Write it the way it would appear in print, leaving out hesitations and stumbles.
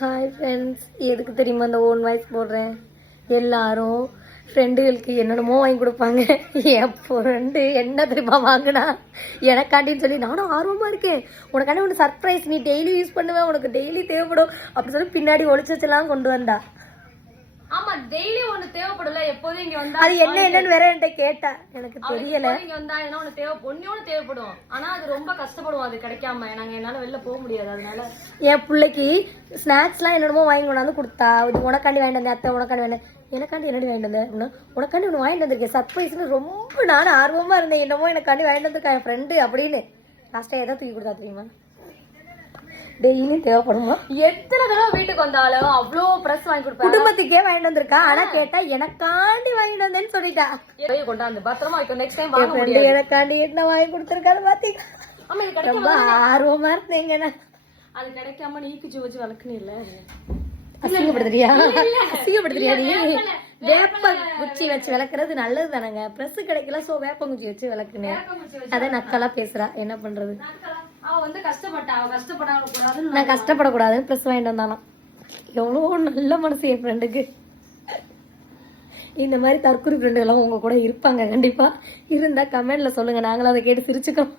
Hi friends, எதுக்கு தெரியுமா இந்த ஓன் வாய்ஸ் போடுறேன்? எல்லாரும் ஃப்ரெண்டுகளுக்கு என்னென்னமோ வாங்கி கொடுப்பாங்க. என் ஃப்ரெண்டு என்ன தெரியுமா வாங்கினா எனக்காண்டின்னு சொல்லி நானும் ஆர்வமாக இருக்கேன். உனக்காண்டி ஒன்று சர்ப்ரைஸ், நீ டெய்லி யூஸ் பண்ணுவேன், உனக்கு டெய்லி தேவைப்படும் அப்படி சொல்லி பின்னாடி ஒளிச்சு வச்செல்லாம் கொண்டு வந்தா. ஆமா, டெய்லி ஒண்ணு தேவைப்படல. எப்போதும் இங்க வந்தா அது என்னன்னு வேற என்கிட்ட கேட்டா எனக்கு தெரியல. இங்க வந்தா என்ன ஒண்ணு தேவைப்படும். ஆனா அது ரொம்ப கஷ்டப்படுவோம் அது கிடைக்காம. நாங்க என்னால வெளில போக முடியாது. அதனால என் பிள்ளைக்கு ஸ்நாக்ஸ்லாம் என்னென்னமோ வாங்கி கொண்டாந்து கொடுத்தா. இது உனக்காண்டி வாங்கிட்டு வந்தேன் அத்தை, உனக்காண்டி வேண்டேன், எனக்காண்டி என்னடி வாங்கிட்டு வந்தேன் அப்படின்னா உனக்காண்டி ஒன்று வாங்கிட்டு வந்திருக்கேன் சர்ப்ரைஸ்னு. ரொம்ப நானும் ஆர்வமா இருந்தேன், என்னமோ எனக்காண்டி வாங்கிட்டு வந்திருக்கா என் ஃப்ரெண்டு அப்படின்னு. லாஸ்ட்டாக எதாவது தூக்கி கொடுத்தா தெரியுமா? டெய்லியும் தேவைப்படுமா? எத்தனை தடவை வீட்டுக்கு வந்தாலும் அவ்வளோ ப்ரெஸ் வாங்கி கொடுப்பேன். குடும்பத்துக்கே வாங்கிட்டு வந்திருக்கா. ஆனா கேட்டா எனக்காண்டி வாங்கிட்டு வந்தேன்னு சொல்லிட்டா. கொண்டாந்து பத்திரமா வைக்கும். நெக்ஸ்ட் டைம் வாங்க முடியாது. எனக்காண்டி என்ன வாங்கி கொடுத்துருக்காரு பாத்தீங்க. ஆமா, இது ரொம்ப ஆர்வமா இருந்தேங்க. அது கிடைக்காம நீக்கு வச்சு வளர்க்கணும் இல்ல. அசிங்கப்படுத்துறியா? அசிங்கப்படுத்துறியா? நீ வேப்ப குச்சி வச்சு விளக்குறது நல்லது தானங்க. பிரஸ் கிடைக்கல, சோ வேப்பங்குச்சி வச்சு விளக்குனேன். அதை நக்கலா பேசுறா, என்ன பண்றது? அவ வந்து கஷ்டப்பட்டா, அவ கஷ்டப்படாது. நான் கஷ்டப்படக்கூடாதுன்னு பிரஸ் வாங்கிட்டு வந்தாலாம். எவ்வளோ நல்ல மனசு என் ஃப்ரெண்டுக்கு. இந்த மாதிரி தற்கொலை ஃப்ரெண்டுகளும் உங்க கூட இருப்பாங்க கண்டிப்பா. இருந்தா கமெண்ட்ல சொல்லுங்க, நாங்களும் அதை கேட்டு சிரிச்சுக்கோம்.